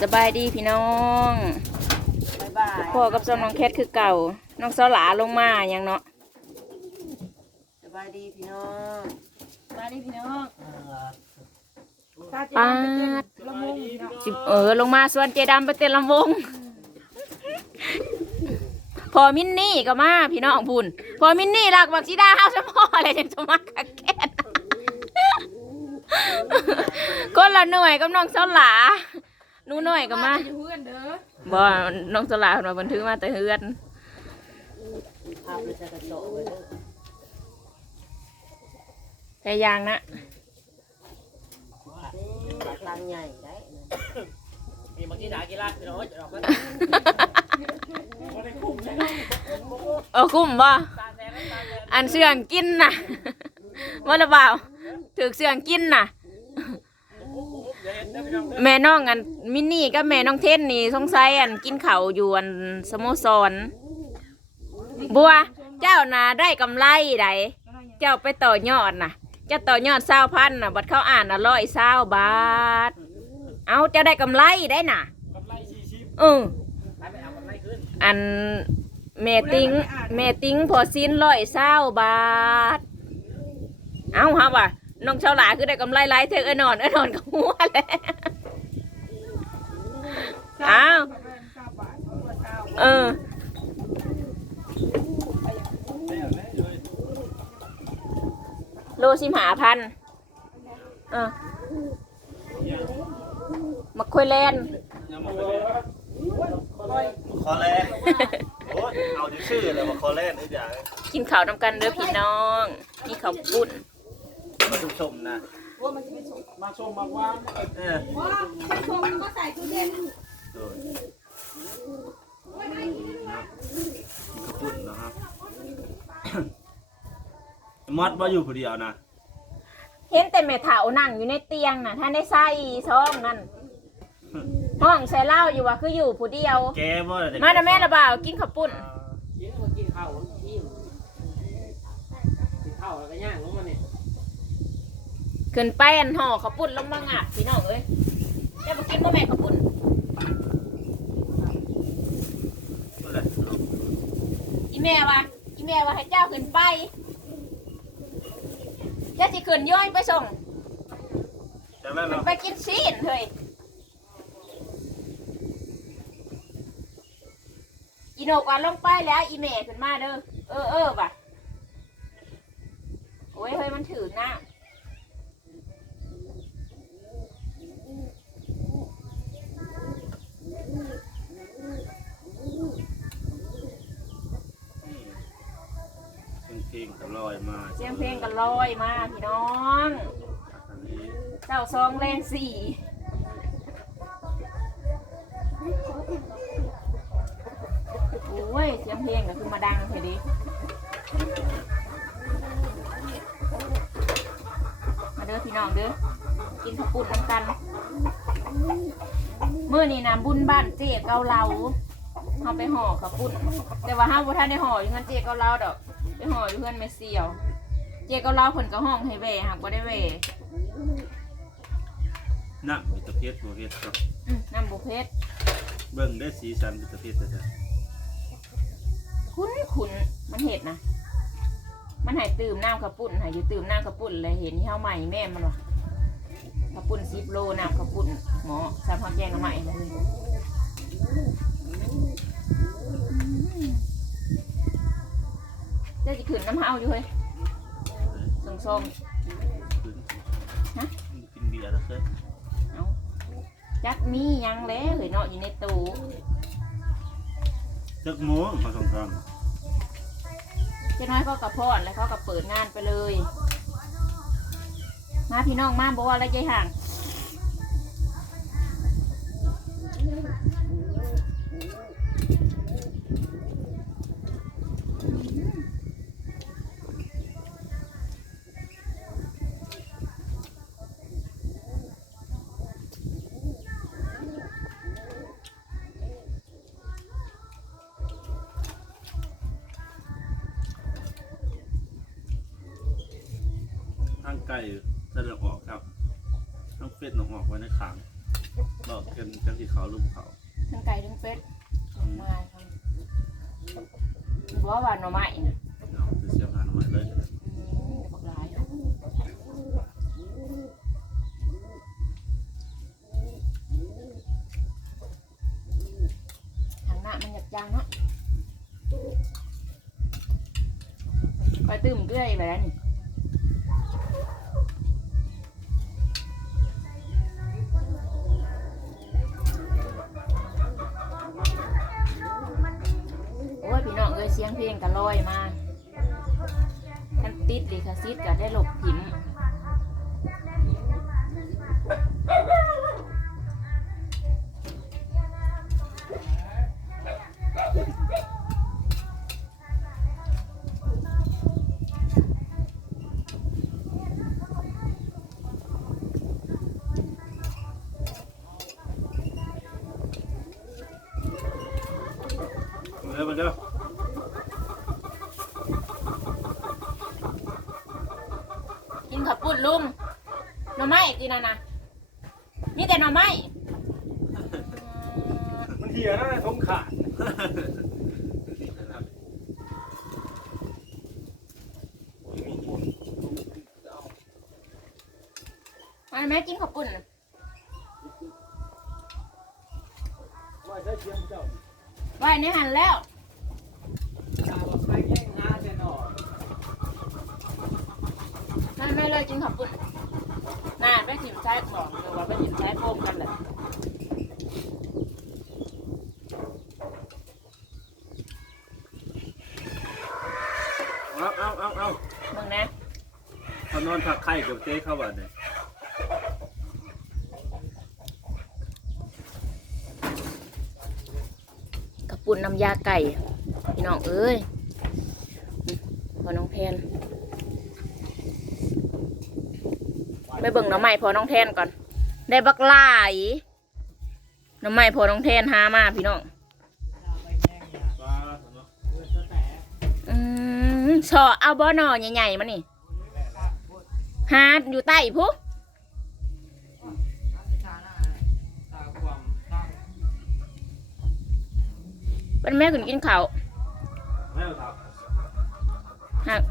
สบายดีพี่น้องบ๊ายบายพ่อกับซ้อมน้องแคทคือเก่า น้องสาวหลาลงมาอย่างเนาะสบายดีพี่น้องมาดิพี่น้องป้าดละมุงพี่น้องสิเออลงมาส่วนเจดำไปเต้นลำวง พอมินนี่ก็มาพี่น้องพูนพอมินนี่รักบักชีดาเฮาสมออะไรจังจะมาคักแค่น คนละหน่วยกับน้องสาวหลาหนูหน่วยก็มาอยู่เพื่อนเด้อบ่น้องสาวหลาเพิ่นว่าเพิ่นถือมาแต่เฮือนพาไปใส่กระโจกไว้เด้อพยายางนะปากลังใหญ่ได้นะมีบางทีด่ากีฬาพี่น้องจะออกมาเออคุ้มบ่ตาแดงตาแดงอันเสื่องกินน่ะว่าหรือเปล่า ถือเสื่องกินน่ะเดี๋ยวเห็นนะพี่น้องแม่น้องอันมินนี่กับแม่น้องเทนนี่สงสัยอันกินข้าวอยู่อันสโมสรบัว เจ้าน่ะได้กำไรไดเจ้าไปต่อยอดน่ะเจ้าต่อยอดเศร้าพันน่ะบัดเขาอ่านน่ะร้อยเศร้าบาท เอาเจ้าได้กำไรได้น่ะกำไรสี่สิบเออ ไปไปเอากำไรขึ้นอันเมติงเมติงพอสิ้นร้อยเศร้าบาท เอาฮะว่ะ น้องชาวหลาคือได้กำไรหลายเธอเออนอนเออนอนกับหัวแหล้วอ้าวเออโลสิมหาพันเออมาคุยเล่นคอแลนโอ้ยเอาที่ชื่อเลยว่าคอแลนไอ้อย่างกินข้าวนำกันเด้อพี่น้อง นี่ข้าวปุ้น มาชมชมๆนะมาชมมาว่าเออว้าไปชมก็ใส่ตู้เย็นโดยนะกระปุ่นนะครับมอดว่าอยู่คนเดียวนะเห็นแต่แม่เถานั่งอยู่ในเตียงน่ะท่านได้ใส่ช่องนั่นห้องใส่เหล้าอยู่ว่าคืออยู่ผู้เดียว แกว่ามาแต่แม่ละบ่าวกินข้าวปุ้นกินมากินข้าวที่กินข้าวแล้วก็ย่างลงมาเนี่ย ขึ้นไปอันห่อข้าวปุ้นลงมางัดพี่น้องเอ้ยเจ้าไปกินบ่แม่ข้าวปุ้นนั่นแหละอีแม่ว่าอีแม่ว่าให้เจ้าขึ้นไปเจ้าสิขึ้นย้อยไปส่งใช่ไหมขึ้นเนาะไปกินซีนเฮ้ยอีโนกว่าลงไปแล้วอีแม่ขึ้นมาเด้อเออเออว่ะโอ้ยเฮ้ยมันถือหน้า อืมเพ ลงก็ลอยมาเสียงเพลงกันลอยมาพี่น้อง อันนี้เจ้าซองแรงสี่โอ้ยเสียงเพลงก็คือมาดังเฮ้ยดิมาเด้อพี่น้องเด้อกินข้าวปุ้นน้ำกันเมื่อนี้นะบุญบ้านเจ๊เกาเหลาเขาไปห่อข้าวปุ้นแต่ว่าห้าบ่ท่านได้ห่ออยู่เงินเจ๊เกาเหลาดอก ห่ออยู่เงินเมเซียว เจ๊เกาเหลาผลก็ห้องให้เวหากบ่ได้เวน้ำมิตรเพชรบัวเพชรครับ อืมน้ำบุเพชรเบิ่งได้สีสันมิตรเพชรแต่คุ้นคุ้นมันเห็ดนะมันใหายตื่มน้ำกระปุ่นใหายอยู่ตื่มน้ำกระปุ่นเลยเห็นที่เฮาใหม่แม่มันวะกระปุ่นสิบโลน้ำกระปุ่นหมอสามพักแกงกันใหม่เลย จ้าจะขืนน้ำเฮาอยู่เฮ้ยส่งส่งขึ้นฮะกินเบียร์แล้วเคยๆเอาจักมีหยังแล้วเฮ้ยเนาะอยู่ในตู้จักโมงมาสงครามเจ้าน้อยเขากระพอนแล้วเขาก็เปิดงานไปเลย มาพี่น้องมาบอกว่าอะไรใจห่าง ทางไก่แสดงออกครับต้องเฟ็ดออกไว้ในขางบอกกันกันที่เขาลุมเขาทั้งไก่ทั้งเป็ดมาทำบอกว่าหน่อไม้นะเอาคือเสียงหาหน่อยเลยอืมบักหลายทางหน้ามันหยับยางเนาะไปตื่มเกลือไปแล้วนี่ เสียงเพลงก็ลอยมาท่านติดลิขสิทธิ์ก็ได้หลบหิม นขับปุ้นลุงหน่อไม้จีน่ะนะนี่แต่หน่อไม้มันเหี้ยนะทงขาดมาแม่กินขับปุ้นน่ะว่าใช้เชียงเจ้าไว้ในหันแล้ว ตาบอกไปแย่งหาแต่หนอ มา แม่เลยกินขับปุ้นน่าไปถิ่มใช้บอกหรือว่าไปถิ่มใช้โฟมกันเลยเอาเอาเอาเอามึงนะเขานอนพักไข่กับเจ๊เข้าบ้านเลยขับปุ้นน้ำยาไก่พี่น้องเอ้ยอืมพอน้องแทน ไปเบิ่งหน้ำใหม่พอน้องแทนก่อน ได้บักหลายหน้ำใหม่พอน้องแทนหามาพี่น้องอืมสอเอาบ่อหนอใหญ่ๆมานี่หาอยู่ใต้พุเป็นแม่ขึ้นกินข้าวไม่เอาหัก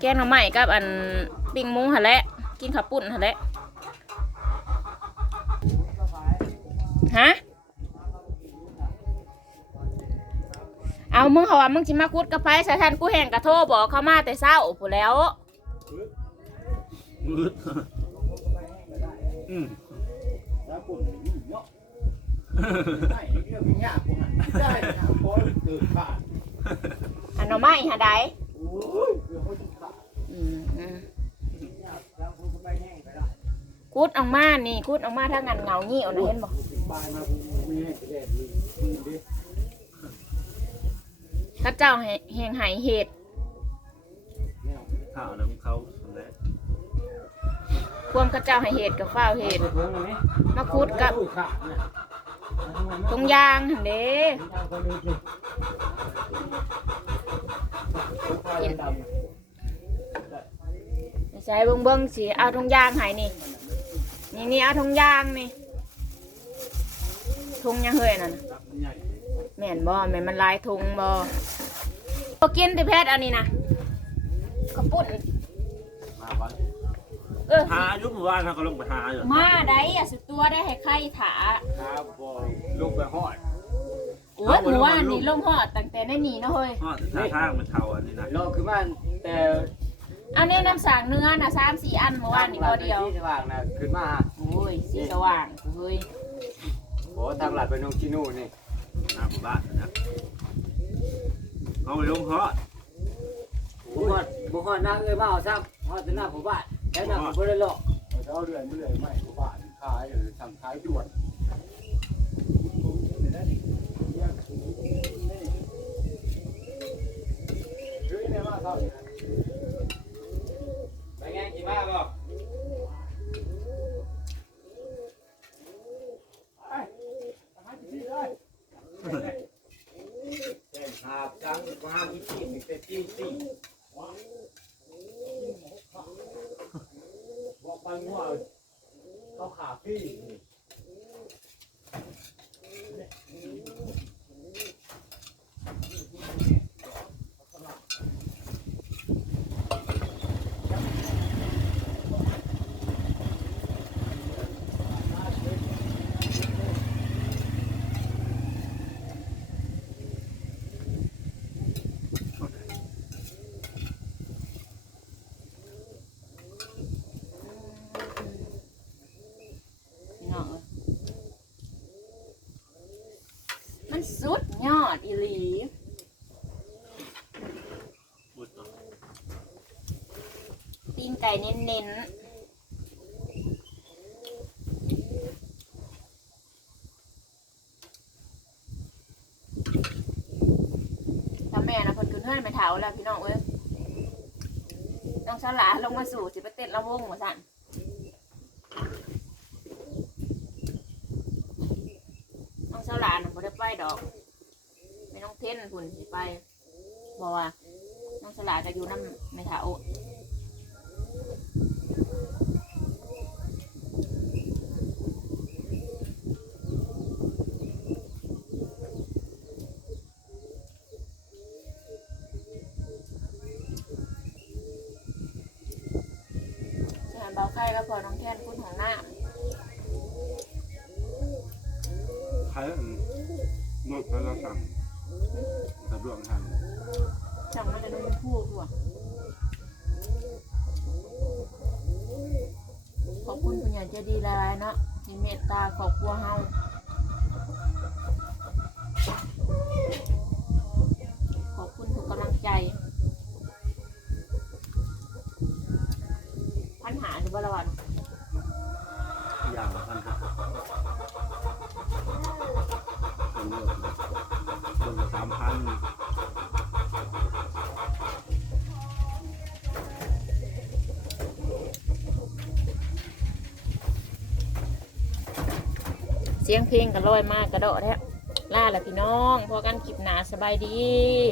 แกงหน่อไม้กับอันปิ้งหมูหั่นแหละ กินข้าวปุ้นหั่นแหละฮะเอามึงเขาว่ามึงสิมาคุดกับไผสายทันกูแห่งกระโทรบอกเขามาแต่เช้าผู้นแหล้วมืดอืมแล้วปุ่นเนาะได้เรื่องมันยากกว่าได้นะพอเกิดขาดอันหน่อไม้หาใดโอ้ยเดี๋ยวเขาจะขาดอืมอืม แล้วเขาก็ไปแห้งไปละ คุดออกมานี่คุดออกมาถ้างันเงาเงี้ยวนะเห็นบอกบายมาผมไม่ให้แดดเลยมึงดิข้าเจ้าแหงหายเหตุข่าวน้ำเขาทำแล้วความข้าเจ้าใหายเหตุกับฝ้าวเหตุเพิ่งอันนี้มาคุดกับขาดนะตรงยางหั่นเด้คนอื่นดิกินดำใช้เบิ้งเบิ้งสิเอาตรงยางใหายนี่ นี่นี่เอาตรงยางนี่ทงยังเฮยนั่นน่ะใหญ่แม่นบ่แม่นมันลายทงบ่บ่กินที่แพทย์อันนี้นะกระปุ่นมาวันเออหาอยุบหมู่บ้านเขาก็ลงไปหาอยู่มาได้อะสิตัวได้ให้ใครถาครับบอยลงไปหอดโอ้ยหมู่ว่านนี่ลงหอดตั้งแต่ได้หนีเนาะเฮ้ยฮอดท่าทางมันเท่าอันนี้นะรอคือมันแต่ อันนี้น้ำสางเนื้อน่ะสามสี่อันเมื่อวานนี่พอเดียว ที่สว่างนะขึ้นมาโอ้ยสีสว่างเฮ้ยโอ้ทางหลัดไปนงกินูนี่หน้าหมู่บ้านนะเอาไปลงฮอดบุกอนบุกอนนั่งเอ้ยมาเอาซ้ำฮอดจะหน้าผู้บ้านแค่นั้นผมบ่ได้หรอกเอาเรื่อยเรื่อยไม่ผู้บ้านขายหรือทำขายด่วนไปไงกี่บ้าบ่หาบจังมาหาวิธีมีแต่จี้จี้บอกไปว่าเขาขาพี่ น้องเอ้ยมันสุดยอดอีหลีบุดเนาะตีนไก่เน้นๆถ้าแม่นะเพิ่นขึ้นเฮือนไปเถาแล้วพี่น้องเอ้ย น้องสลาลงมาสู่สิไปเต้นละวงว่าสั่นน้องสลาน่ะบ่ ได้ไปดอก ไม่น้องเท่นพุ่นสิไปบอกว่าน้องสลาก็อยู่น้ำไม่ถาสถานเบาไข่ก็พอน้องแท่น สะดวกทันสั่งมาจะโดนพูดด้วย ขอบคุณคุณยายใจดีหลายๆเนาะที่เมตตาขอบครัวเฮาขอบคุณทุกกำลังใจ ปัญหาหรือว่าละวันอย่างละพันครับเป็นเลือดคนละสามพันเสียงเพลงก็ลอยมากกระโดดแท้ล่าแหละพี่น้องพอกันคลิปหนาสบายดี